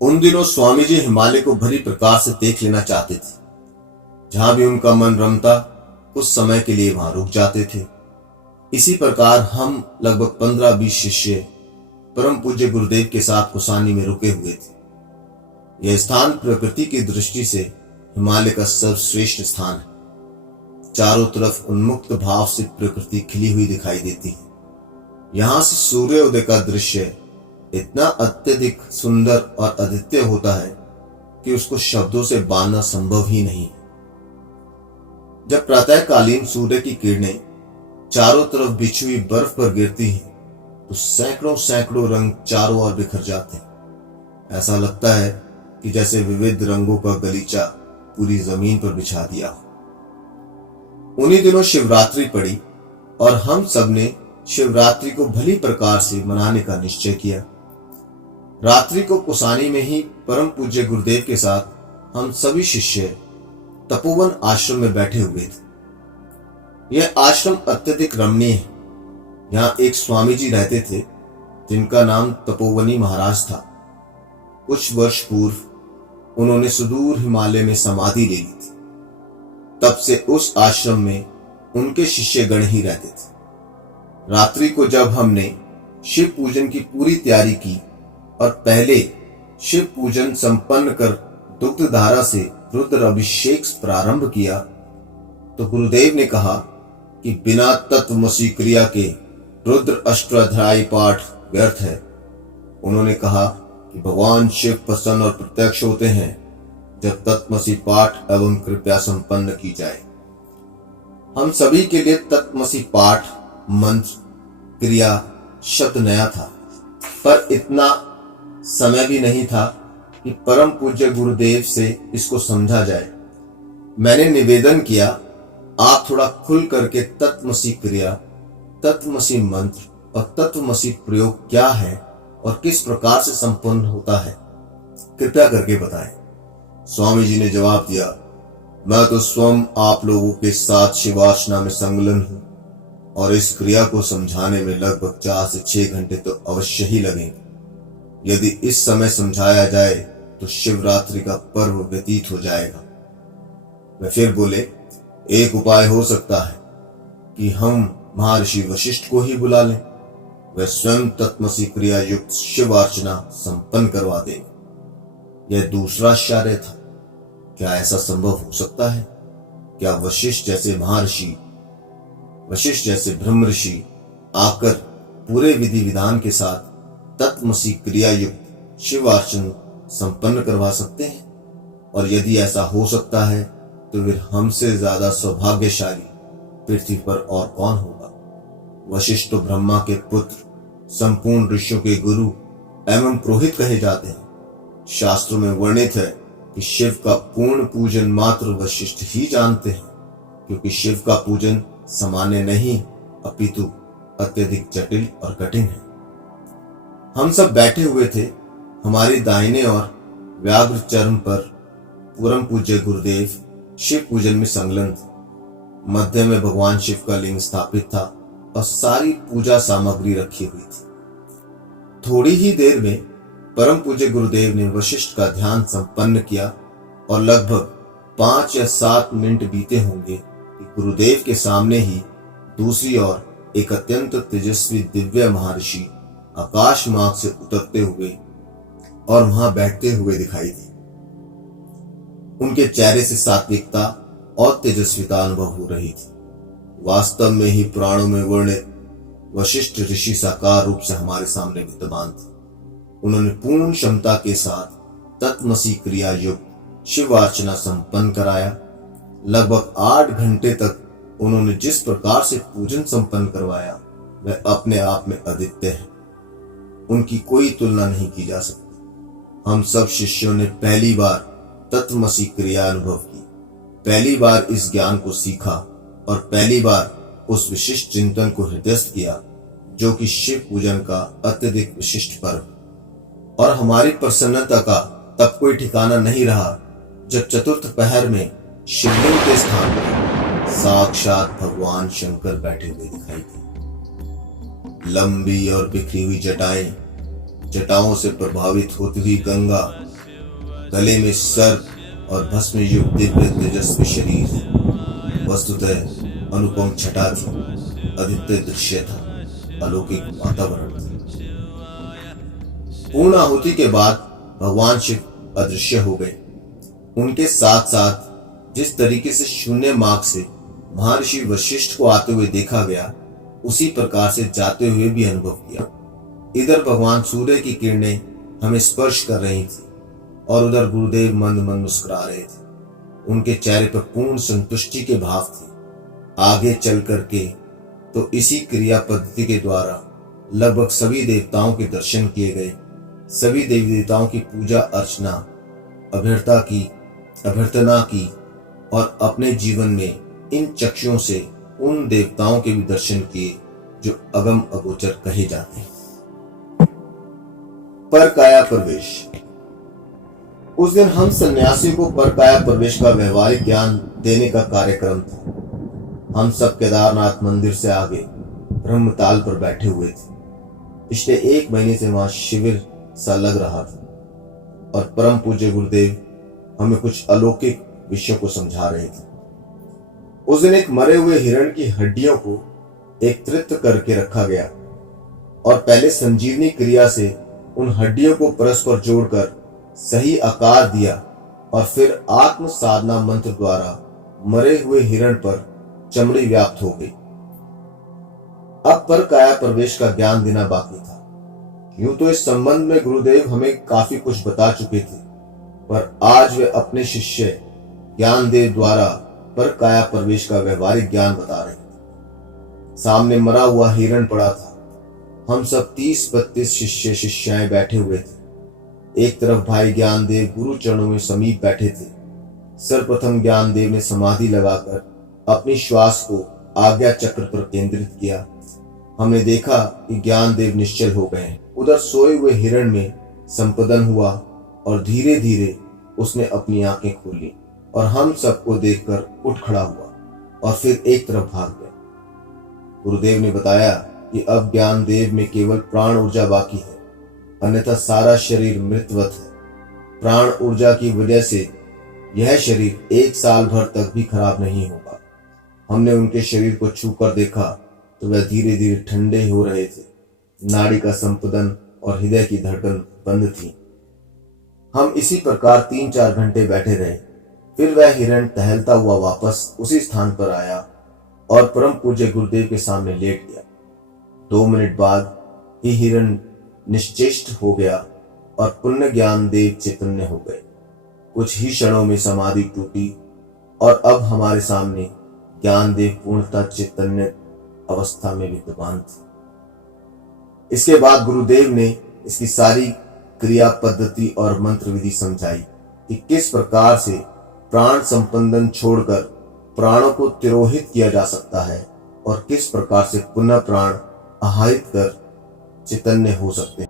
उन दिनों स्वामी जी हिमालय को भली प्रकार से देख लेना चाहते थे। जहां भी उनका मन रमता कुछ समय के लिए वहां रुक जाते थे। इसी प्रकार हम लगभग 15-20 शिष्य परम पूज्य गुरुदेव के साथ कुसानी में रुके हुए थे। यह स्थान प्रकृति की दृष्टि से हिमालय का सर्वश्रेष्ठ स्थान है। चारों तरफ उन्मुक्त भाव से प्रकृति खिली हुई दिखाई देती है। यहां से सूर्योदय का दृश्य इतना अत्यधिक सुंदर और अद्वितीय होता है कि उसको शब्दों से बांधना संभव ही नहीं है। जब प्रातःकालीन सूर्य की किरणें चारों तरफ बिछी हुई बर्फ पर गिरती हैं तो सैकड़ों सैकड़ों रंग चारों ओर बिखर जाते हैं। ऐसा लगता है कि जैसे विविध रंगों का गलीचा पूरी जमीन पर बिछा दिया हो। उन्हीं दिनों शिवरात्रि पड़ी और हम सब ने शिवरात्रि को भली प्रकार से मनाने का निश्चय किया। रात्रि को कुसानी में ही परम पूज्य गुरुदेव के साथ हम सभी शिष्य तपोवन आश्रम में बैठे हुए थे। यह आश्रम अत्यधिक रमणीय है। यहाँ एक स्वामी जी रहते थे जिनका नाम तपोवनी महाराज था। कुछ वर्ष पूर्व उन्होंने सुदूर हिमालय में समाधि ले ली थी। तब से उस आश्रम में उनके शिष्यगण ही रहते थे। रात्रि को जब हमने शिव पूजन की पूरी तैयारी की और पहले शिव पूजन संपन्न कर दुग्ध धारा से रुद्र अभिषेक प्रारंभ किया तो गुरुदेव ने कहा कि बिना तत्वमसी क्रिया के रुद्र अष्टाध्यायी पाठ व्यर्थ है। उन्होंने कहा कि भगवान शिव प्रसन्न और प्रत्यक्ष होते हैं जब तत्वमसी पाठ एवं कृपया संपन्न की जाए। हम सभी के लिए तत्वमसी पाठ मंत्र क्रिया शब्द नया था, पर इतना समय भी नहीं था कि परम पूज्य गुरुदेव से इसको समझा जाए। मैंने निवेदन किया, आप थोड़ा खुल करके तत्वमसी क्रिया, तत्वमसी मंत्र और तत्वमसी प्रयोग क्या है और किस प्रकार से संपन्न होता है, कृपया करके बताएं। स्वामी जी ने जवाब दिया, मैं तो स्वयं आप लोगों के साथ शिवार्चना में संलग्न हूं और इस क्रिया को समझाने में लगभग 4 से 6 घंटे तो अवश्य ही लगेंगे। यदि इस समय समझाया जाए तो शिवरात्रि का पर्व व्यतीत हो जाएगा। वे फिर बोले, एक उपाय हो सकता है कि हम महर्षि वशिष्ठ को ही बुला लें। वह स्वयं तत्वमसी क्रिया युक्त शिव अर्चना संपन्न करवा देंगे। यह दूसरा आश्चर्य था। क्या ऐसा संभव हो सकता है? क्या वशिष्ठ जैसे महर्षि, वशिष्ठ जैसे ब्रह्म ऋषि आकर पूरे विधि विधान के साथ तत्वमसी क्रिया युक्त शिव अर्चन संपन्न करवा सकते हैं? और यदि ऐसा हो सकता है तो फिर हमसे ज्यादा सौभाग्यशाली पृथ्वी पर और कौन होगा? वशिष्ठ तो ब्रह्मा के पुत्र, संपूर्ण ऋषियों के गुरु एवं पुरोहित कहे जाते हैं। शास्त्रों में वर्णित है कि शिव का पूर्ण पूजन मात्र वशिष्ठ ही जानते हैं, क्योंकि शिव का पूजन सामान्य नहीं अपितु अत्यधिक जटिल और कठिन है। हम सब बैठे हुए थे। हमारी दाहिने ओर व्याघ्र चर्म पर परम पूज्य गुरुदेव शिव पूजन में संलग्न थे। मध्य में भगवान शिव का लिंग स्थापित था और सारी पूजा सामग्री रखी हुई थी। थोड़ी ही देर में परम पूज्य गुरुदेव ने वशिष्ठ का ध्यान संपन्न किया और लगभग 5 या 7 मिनट बीते होंगे कि गुरुदेव के सामने ही दूसरी ओर एक अत्यंत तेजस्वी दिव्य महर्षि आकाश मार्ग से उतरते हुए और वहां बैठते हुए दिखाई दी। उनके चेहरे से सात्विकता और तेजस्विता अनुभव हो रही थी। वास्तव में ही पुराणों में वर्णित वशिष्ठ ऋषि साकार रूप से हमारे सामने विद्यमान थे। उन्होंने पूर्ण क्षमता के साथ तत्वमसी क्रिया युक्त शिव अर्चना संपन्न कराया। लगभग 8 घंटे तक उन्होंने जिस प्रकार से पूजन संपन्न करवाया वह अपने आप में अद्वितीय है। उनकी कोई तुलना नहीं की जा सकती। हम सब शिष्यों ने पहली बार तत्वमसी क्रिया अनुभव की, पहली बार इस ज्ञान को सीखा और पहली बार उस विशिष्ट चिंतन को हृदयस्थ किया जो कि शिव पूजन का अत्यधिक विशिष्ट पर्व। और हमारी प्रसन्नता का तब कोई ठिकाना नहीं रहा जब चतुर्थ पहर में शिवलिंग के स्थान पर साक्षात भगवान शंकर बैठे हुए दिखाई दिए। लंबी और बिखरी हुई जटाएं, जटाओं से प्रभावित होती हुई गंगा, गले में सर्प और भस्म युक्त दिव्य तेजस्वी शरीर, वस्तुतः अनुपम छटा थी, अद्वितीय दृश्य था, अलौकिक वातावरण था। पूर्ण आहुति के बाद भगवान शिव अदृश्य हो गए। उनके साथ साथ जिस तरीके से शून्य मार्ग से महर्षि वशिष्ठ को आते हुए देखा गया, उसी प्रकार से जाते हुए भी अनुभव किया। इधर भगवान सूर्य की किरणें हमें स्पर्श कर रही थी और उधर गुरुदेव मंद मंद मुस्कुरा रहे थे। उनके चेहरे पर पूर्ण संतुष्टि के भाव थे। आगे चल करके तो इसी क्रिया पद्धति के द्वारा लगभग सभी देवताओं के दर्शन किए गए। सभी देवी देवताओं की पूजा अर्चना, अभ्यर्थना की और अपने जीवन में इन चक्षुओं से उन देवताओं के भी दर्शन किए जो अगम अगोचर कहे जाते हैं। परकाया प्रवेश। उस दिन हम सन्यासियों को परकाया प्रवेश का व्यवहारिक ज्ञान देने का कार्यक्रम था। हम सब केदारनाथ मंदिर से आगे ब्रह्मताल पर बैठे हुए थे। पिछले 1 महीने से वहां शिविर सा लग रहा था और परम पूज्य गुरुदेव हमें कुछ अलौकिक विषयों को समझा रहे थे। उस दिन एक मरे हुए हिरण की हड्डियों को एकत्रित करके रखा गया और पहले संजीवनी क्रिया से उन हड्डियों को परस्पर जोड़कर सही आकार दिया और फिर आत्म साधना मंत्र द्वारा मरे हुए हिरण पर चमड़ी व्याप्त हो गई। अब पर काया प्रवेश का ज्ञान देना बाकी था। यूं तो इस संबंध में गुरुदेव हमें काफी कुछ बता चुके थे, पर आज वे अपने शिष्य ज्ञानदेव द्वारा पर काया प्रवेश का व्यवहारिक ज्ञान बता रहे थे। सामने मरा हुआ हिरण पड़ा था। हम सब 30-32 शिष्य शिष्याएं बैठे हुए थे। एक तरफ भाई ज्ञानदेव गुरु चरणों में समीप बैठे थे। सर्वप्रथम ज्ञानदेव ने समाधि लगाकर अपनी श्वास को आज्ञा चक्र पर केंद्रित किया। हमने देखा कि ज्ञानदेव निश्चल हो गए। उधर सोए हुए हिरण में संपदन हुआ और धीरे धीरे उसने अपनी आंखें खोली और हम सबको देखकर उठ खड़ा हुआ और फिर एक तरफ भाग गया। गुरुदेव ने बताया कि अब ज्ञानदेव में केवल प्राण ऊर्जा बाकी है, अन्यथा सारा शरीर मृतवत है। प्राण ऊर्जा की वजह से यह शरीर 1 साल भर तक भी खराब नहीं होगा। हमने उनके शरीर को छूकर देखा तो वह धीरे धीरे ठंडे हो रहे थे। नाड़ी का संपदन और हृदय की धड़कन बंद थी। हम इसी प्रकार 3-4 घंटे बैठे रहे। फिर वह हिरण टहलता हुआ वापस उसी स्थान पर आया और परम पूज्य गुरुदेव के सामने लेट गया। 2 मिनट बाद ही हिरण निश्चेष्ट हो गया और पुण्य ज्ञानदेव चैतन्य हो गए। कुछ ही क्षणों में समाधि टूटी और अब हमारे सामने ज्ञानदेव पूर्णतः चैतन्य अवस्था में विद्यमान थे। इसके बाद गुरुदेव ने इसकी सारी क्रिया पद्धति और मंत्र विधि समझाई कि किस प्रकार से प्राण संपंदन छोड़कर प्राणों को तिरोहित किया जा सकता है और किस प्रकार से पुनः प्राण आहारित कर चैतन्य हो सकते हैं।